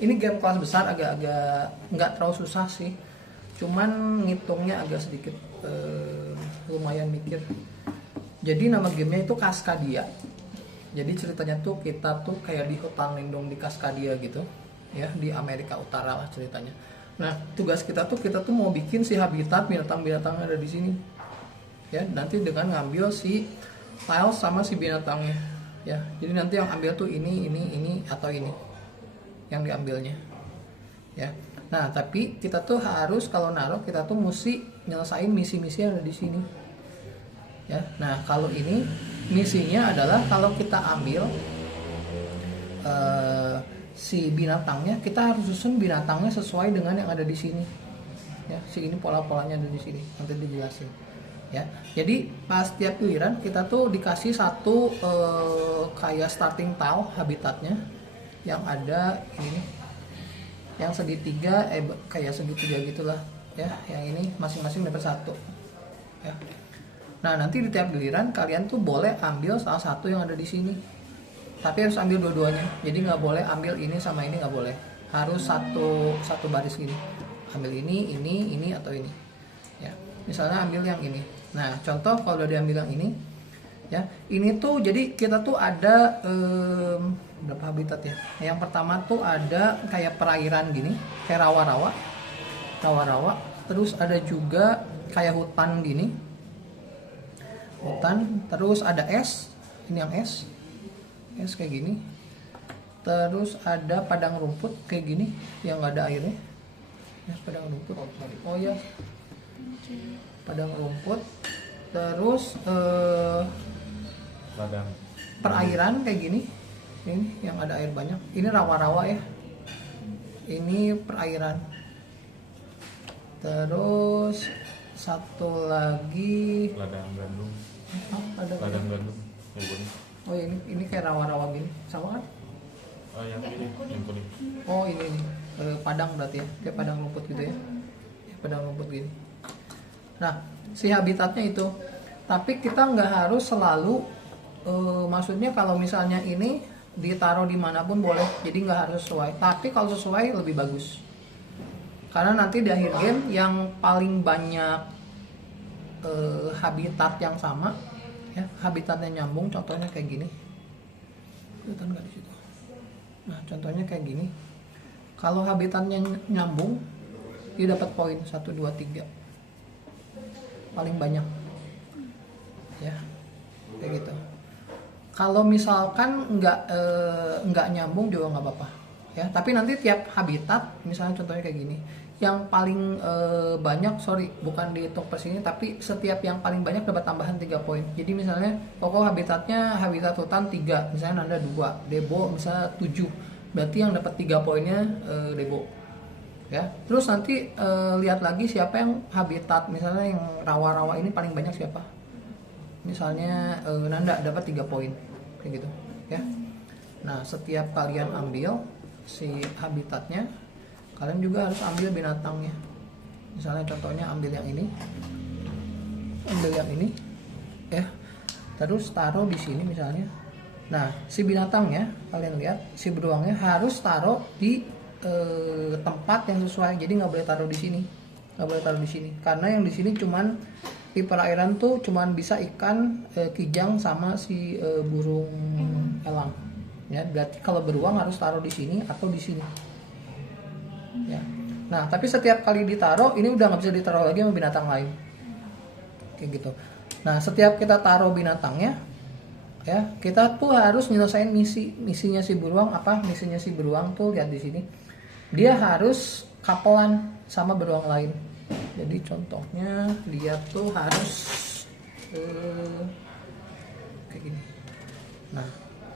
Ini game kelas besar, agak-agak nggak terlalu susah sih, cuman ngitungnya agak sedikit lumayan mikir. Jadi nama gamenya itu Cascadia. Jadi ceritanya tuh kita tuh kayak di hutan lindung di Cascadia gitu ya, di Amerika Utara lah ceritanya. Nah tugas kita tuh mau bikin si habitat binatang-binatang yang ada di sini ya, nanti dengan ngambil si file sama si binatangnya ya. Jadi nanti yang ambil tuh ini atau ini yang diambilnya ya. Nah tapi kita tuh harus kalau naruh kita tuh mesti nyelesain misi-misi yang ada di sini ya. Nah kalau ini misinya adalah kalau kita ambil si binatangnya, kita harus susun binatangnya sesuai dengan yang ada di sini ya. Si ini pola-polanya ada di sini, nanti dijelasin ya. Jadi pas tiap giliran kita tuh dikasih satu kayak starting tile habitatnya yang ada ini, yang segitiga kayak segitiga gitulah ya. Yang ini masing-masing dapat satu ya. Nah nanti di tiap giliran kalian tuh boleh ambil salah satu yang ada di sini, tapi harus ambil dua-duanya. Jadi nggak boleh ambil ini sama ini, nggak boleh. Harus satu baris gini. Ambil ini atau ini. Ya, misalnya ambil yang ini. Nah contoh kalau udah diambil yang ini, ya ini tuh jadi kita tuh ada berapa habitat ya? Yang pertama tuh ada kayak perairan gini, kayak rawa-rawa. Terus ada juga kayak hutan gini. Hutan, terus ada es, ini yang es kayak gini. Terus ada padang rumput kayak gini yang nggak ada airnya ya, padang rumput. Oh ya, padang rumput. Terus perairan kayak gini, ini yang ada air banyak. Ini rawa-rawa ya, ini perairan. Terus satu lagi ladang gandum. Ladang gandum. Oh ini kayak rawa-rawa gini, sama kan? Yang ini, yang kuning. Oh ini padang berarti ya, kayak padang rumput gitu ya, padang rumput gini. Nah si habitatnya itu, tapi kita nggak harus selalu maksudnya kalau misalnya ini ditaruh dimanapun boleh, jadi nggak harus sesuai. Tapi kalau sesuai lebih bagus, karena nanti di akhir game yang paling banyak habitat yang sama ya, habitatnya nyambung, contohnya kayak gini, kelihatan nggak di situ? Nah contohnya kayak gini, kalau habitatnya nyambung dia dapat poin 1, 2, 3 paling banyak ya, kayak gitu. Kalau misalkan nggak nyambung juga nggak apa-apa ya, tapi nanti tiap habitat misalnya contohnya kayak gini, yang paling banyak, bukan dihitung per sini, tapi setiap yang paling banyak dapat tambahan 3 poin. Jadi misalnya pokok habitatnya habitat hutan 3, misalnya Nanda 2, Debo misalnya 7, berarti yang dapat 3 poinnya Debo ya. Terus nanti lihat lagi siapa yang habitat, misalnya yang rawa-rawa ini paling banyak siapa, misalnya Nanda dapat 3 poin kayak gitu ya. Nah setiap kalian ambil si habitatnya, kalian juga harus ambil binatangnya. Misalnya contohnya ambil yang ini ya, terus taruh di sini misalnya. Nah si binatangnya kalian lihat, si beruangnya harus taruh di tempat yang sesuai. Jadi nggak boleh taruh di sini, karena yang di sini cuman di perairan tuh cuman bisa ikan kijang sama si burung elang ya. Berarti kalau beruang harus taruh di sini atau di sini ya. Nah tapi setiap kali ditaruh ini udah nggak bisa ditaruh lagi sama binatang lain kayak gitu. Nah setiap kita taruh binatangnya ya, kita tuh harus nyelesain misinya si beruang. Apa misinya si beruang tuh? Lihat di sini, dia harus kapelan sama beruang lain. Jadi contohnya dia tuh harus kayak gini. Nah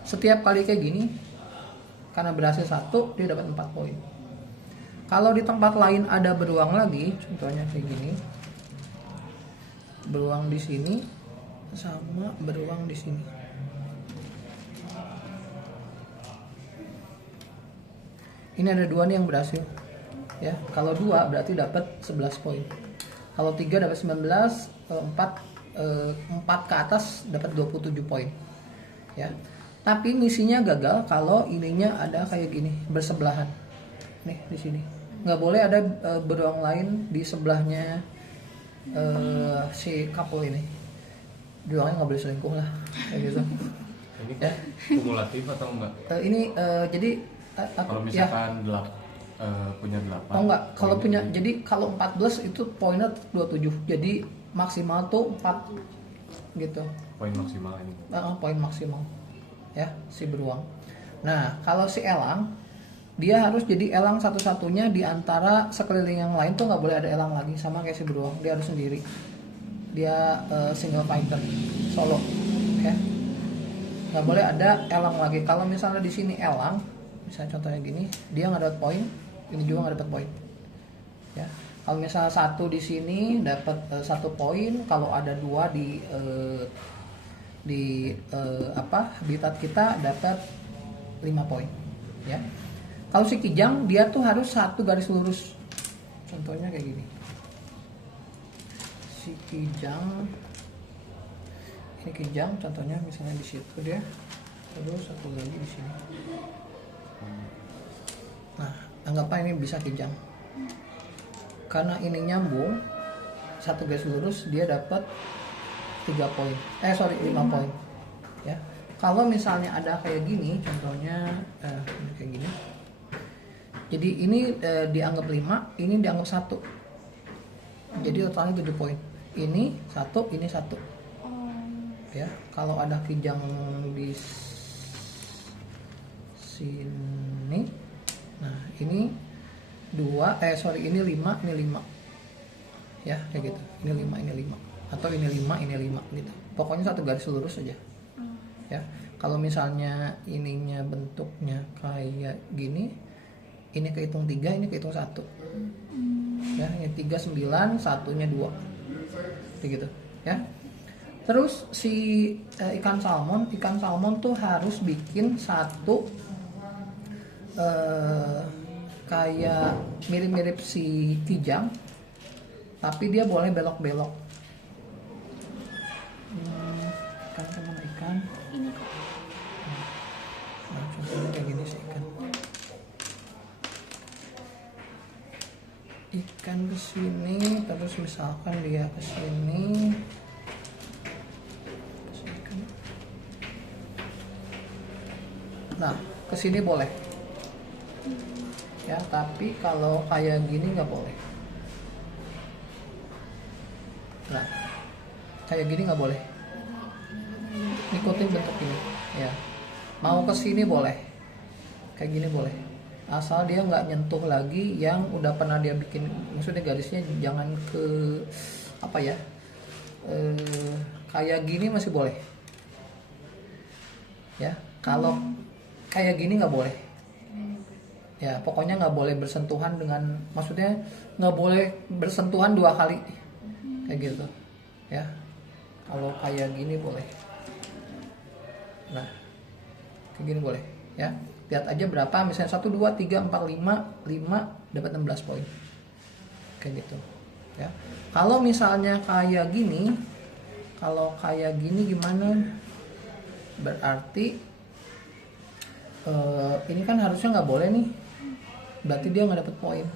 setiap kali kayak gini, karena berhasil 1 dia dapat 4 poin. Kalau di tempat lain ada beruang lagi, contohnya kayak gini, beruang di sini sama beruang di sini. Ini ada 2 nih yang berhasil ya. Kalau 2 berarti dapat 11 poin. Kalau 3 dapat 19, 4 ke atas dapat 27 poin ya. Tapi misinya gagal kalau ininya ada kayak gini bersebelahan nih di sini. Nggak boleh ada beruang lain di sebelahnya si couple ini. Beruangnya nggak boleh selingkuh lah, kayak gitu. Ini Ya. kumulatif atau enggak? Ini jadi Kalau ya. misalkan punya 8. Oh enggak, kalau punya, poinnya jadi kalau 14 itu poinnya 27. Jadi maksimal tuh 4 gitu. poin maksimal ini. Poin maksimal. Ya, si beruang. Nah, kalau si elang, dia harus jadi elang satu-satunya di antara sekeliling yang lain tuh nggak boleh ada elang lagi, sama kayak si beruang. Dia harus sendiri. Dia single fighter, solo. Ya. Nggak boleh ada elang lagi. Kalau misalnya di sini elang, misalnya contohnya gini, dia nggak dapat poin, ini juga nggak dapat poin. Ya, kalau misalnya satu di sini dapat 1 poin, kalau ada 2 di habitat kita dapat 5 poin. Ya, kalau si kijang dia tuh harus 1 garis lurus. Contohnya kayak gini. Si kijang, ini kijang, contohnya misalnya di situ dia, terus satu lagi di sini. Nah, anggaplah ini bisa kijang. Karena ini nyambung, 1 garis lurus dia dapat 5 poin. Ya. Kalau misalnya ada kayak gini, contohnya ini kayak gini. Jadi ini dianggap 5, ini dianggap 1. Jadi totalnya 7 poin. Ini 1, ini 1. Ya, kalau ada kijang di sini, nah ini 2, ini 5, ini 5. Ya, kayak gitu. Ini 5, ini 5. Atau ini 5, ini 5 gitu. Pokoknya 1 garis lurus aja. Ya. Kalau misalnya ininya bentuknya kayak gini, ini kehitung 3, ini kehitung 1. Ya, ini 3 9, satunya 2. Kayak gitu, ya. Terus si ikan salmon tuh harus bikin 1 kayak mirip-mirip si kijang, tapi dia boleh belok-belok. Ikan kemana ikan? Ini kok. Nah, contohnya kayak gini sih ikan. Ikan ke sini, terus misalkan dia ke sini. Nah, ke sini boleh. Ya, tapi kalau kayak gini nggak boleh. Nah, kayak gini nggak boleh. Ikutin bentuk ini. Ya, mau ke sini boleh. Kayak gini boleh. Asal dia nggak nyentuh lagi yang udah pernah dia bikin. Maksudnya garisnya jangan ke apa ya? Kayak gini masih boleh. Ya, kalau kayak gini nggak boleh. Ya, pokoknya nggak boleh bersentuhan dengan, maksudnya nggak boleh bersentuhan 2 kali kayak gitu. Ya, kalau kayak gini boleh. Nah, kayak gini boleh. Ya, lihat aja berapa, misalnya 1 2 3 4 5 dapat 16 poin kayak gitu. Ya, kalau misalnya kayak gini, gimana? Berarti ini kan harusnya nggak boleh nih, berarti dia nggak dapet poin.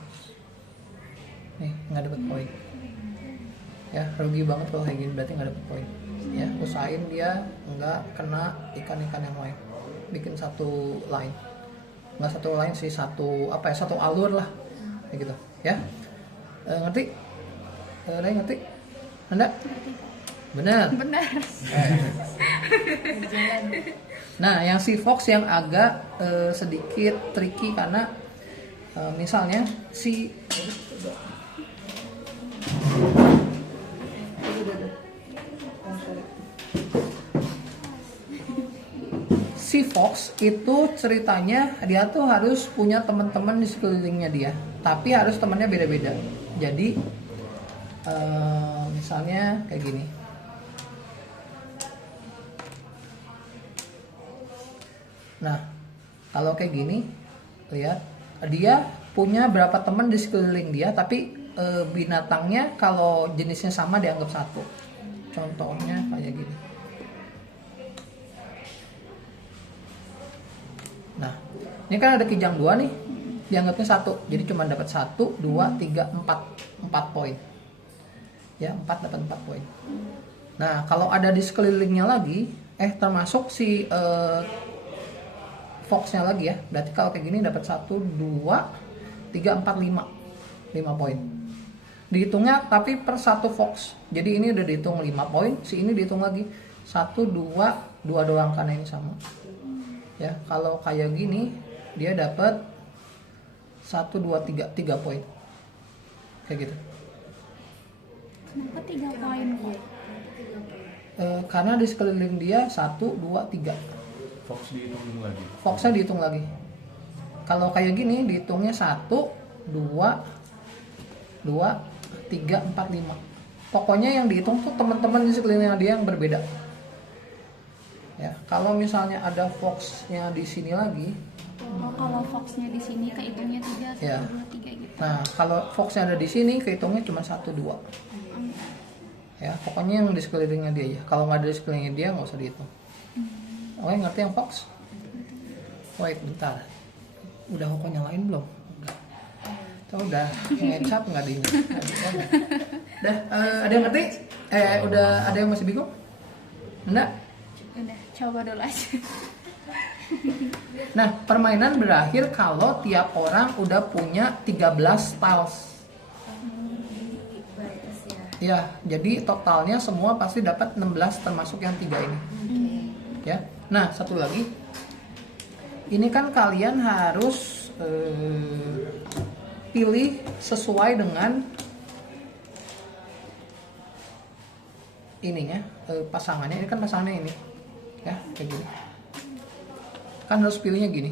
Nih, nggak dapet poin. Ya, rugi banget kalau kayak gini, berarti nggak dapet poin. Ya, usahain dia nggak kena ikan-ikan yang lain. Bikin 1 line, nggak 1 line sih, 1 alur lah, kayak gitu. Ya, ngerti? Ngerti? Anda? Benar. Nah, yang si fox yang agak sedikit tricky karena misalnya si fox itu ceritanya dia tuh harus punya teman-teman di sekelilingnya dia, tapi harus temannya beda-beda. Jadi misalnya kayak gini. Nah, kalau kayak gini, lihat dia punya berapa teman di sekeliling dia, tapi binatangnya kalau jenisnya sama dianggap 1. Contohnya kayak gini. Nah, ini kan ada kijang 2 nih. dianggapnya 1. Jadi cuma dapat 1, 2, 3, 4 poin. Ya, 4 dapat 4 poin. Nah, kalau ada di sekelilingnya lagi, termasuk si foxnya lagi ya. Berarti kalau kayak gini dapat 1, 2, 3, 4, 5 poin. Dihitungnya tapi per 1 fox. Jadi ini udah dihitung 5 poin, si ini dihitung lagi 1, 2 doang karena ini sama. Ya, kalau kayak gini dia dapat 1, 2, 3 poin. Kayak gitu. Kenapa 3 poin kok? Karena di sekeliling dia 1, 2, 3. Fox dihitung lagi. Foxnya dihitung lagi. Kalau kayak gini dihitungnya 1, 2, 3, 4, 5. Pokoknya yang dihitung tuh teman-teman di sekelilingnya dia yang berbeda. Ya, kalau misalnya ada foxnya di sini lagi. Oh, kalau foxnya di sini kehitungnya 3, 1, Ya. 2, 3 gitu. Nah, kalau foxnya ada di sini kehitungnya cuma 1, 2. Ya, pokoknya yang di sekelilingnya dia aja. Kalau nggak ada di sekelilingnya dia nggak usah dihitung. Oke, ngerti yang fox? Wait, bentar. Udah kok nyalain belum? Tuh udah ngecap nggak di Udah, ada yang ngerti? Udah ada yang masih bingung? Enggak? Udah, coba dulu aja. Nah, permainan berakhir kalau tiap orang udah punya 13 tiles. Ya, jadi totalnya semua pasti dapat 16 termasuk yang 3 ini. Ya. Nah, satu lagi. Ini kan kalian harus pilih sesuai dengan ininya, pasangannya. Ini kan pasangannya ini. Ya, kayak gini. Kan harus pilihnya gini.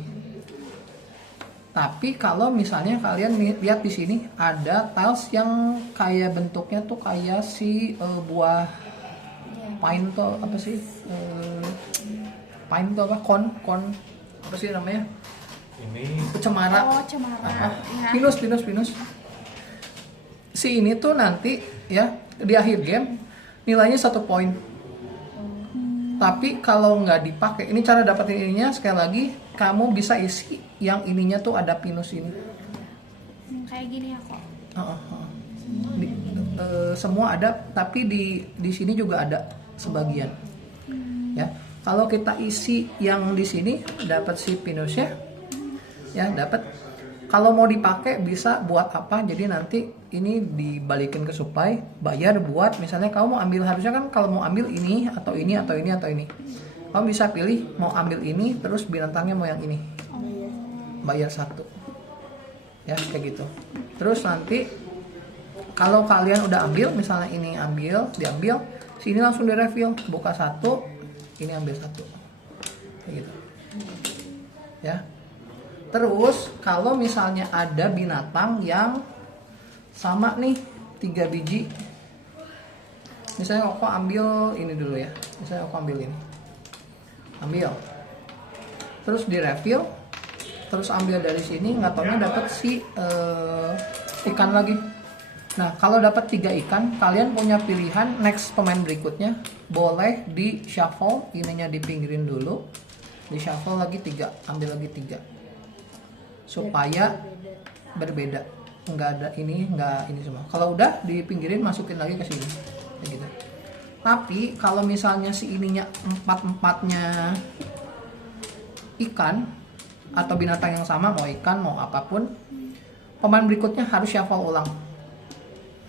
Tapi kalau misalnya kalian lihat di sini ada tiles yang kayak bentuknya tuh kayak si buah pine tuh apa sih? Pine tuh apa? Kon apa sih namanya? Ini Cemara. Oh, cemara. Ya. Pinus. Si ini tuh nanti ya di akhir game nilainya 1 poin. Tapi kalau nggak dipakai, ini cara dapetin ininya sekali lagi, kamu bisa isi yang ininya tuh ada pinus ini. Kayak gini ya kok. Semua ada, tapi di sini juga ada sebagian. Ya, kalau kita isi yang di sini dapat si pinusnya, ya dapat. Kalau mau dipakai bisa buat apa? Jadi nanti ini dibalikin ke supply, bayar buat misalnya kamu mau ambil, harusnya kan kalau mau ambil ini atau ini atau ini atau ini, kamu bisa pilih mau ambil ini terus binatangnya mau yang ini, bayar 1. Ya kayak gitu. Terus nanti kalau kalian udah ambil, misalnya ini diambil, sini langsung di-refill, buka 1, ini ambil 1, kayak gitu. Ya. Terus kalau misalnya ada binatang yang sama nih 3 biji, misalnya aku ambil ini dulu ya, misalnya aku ambil ini, terus di refill, terus ambil dari sini, nggak taunya dapat si ikan lagi. Nah kalau dapat 3 ikan, kalian punya pilihan next pemain berikutnya boleh di shuffle, ininya dipinggirin dulu, di shuffle lagi 3, ambil lagi 3. Supaya berbeda, nggak ada ini, nggak ini semua. Kalau udah dipinggirin, masukin lagi ke sini, kayak gitu. Tapi kalau misalnya si ininya 4-4-nya ikan atau binatang yang sama, mau ikan mau apapun, pemain berikutnya harus shuffle ulang.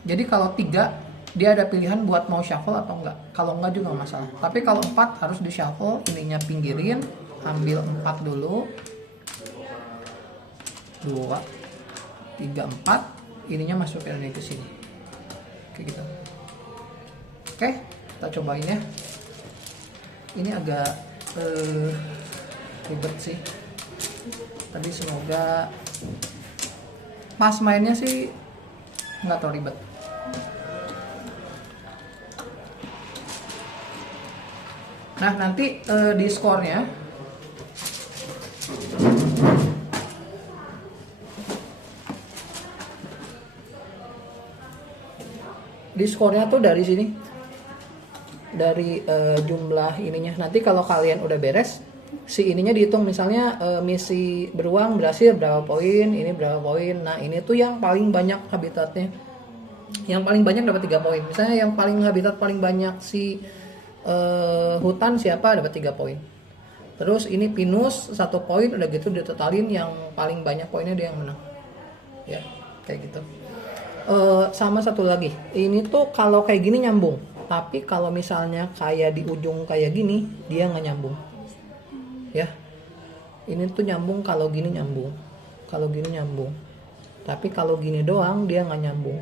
Jadi kalau 3 dia ada pilihan buat mau shuffle atau enggak. Kalau enggak juga nggak masalah. Tapi kalau 4 harus di shuffle, ininya pinggirin, ambil 4 dulu. 2, 3, 4, ininya masukin ini ke sini, kayak gitu. Oke, kita cobain ya. Ini agak ribet sih. Tadi semoga pas mainnya sih nggak terlalu ribet. Nah nanti di skornya tuh dari sini, dari jumlah ininya. Nanti kalau kalian udah beres, si ininya dihitung, misalnya misi beruang berhasil berapa poin, ini berapa poin. Nah ini tuh yang paling banyak habitatnya, yang paling banyak dapat 3 poin. Misalnya yang paling habitat paling banyak si hutan siapa dapat 3 poin. Terus ini pinus 1 poin, udah gitu ditotalin yang paling banyak poinnya dia yang menang. Ya kayak gitu. Sama satu lagi, ini tuh kalau kayak gini nyambung, tapi kalau misalnya kayak di ujung kayak gini dia nggak nyambung. Ya, ini tuh nyambung kalau gini nyambung, kalau gini nyambung, tapi kalau gini doang dia nggak nyambung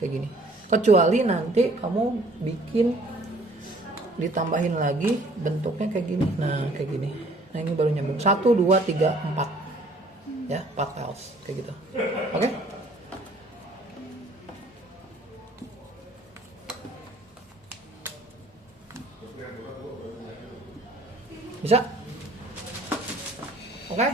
kayak gini. Kecuali nanti kamu bikin ditambahin lagi bentuknya kayak gini, nah kayak gini. Nah ini baru nyambung 1, 2, 3, 4 ya, 4 tiles kayak gitu. Oke? Bisa? Oke?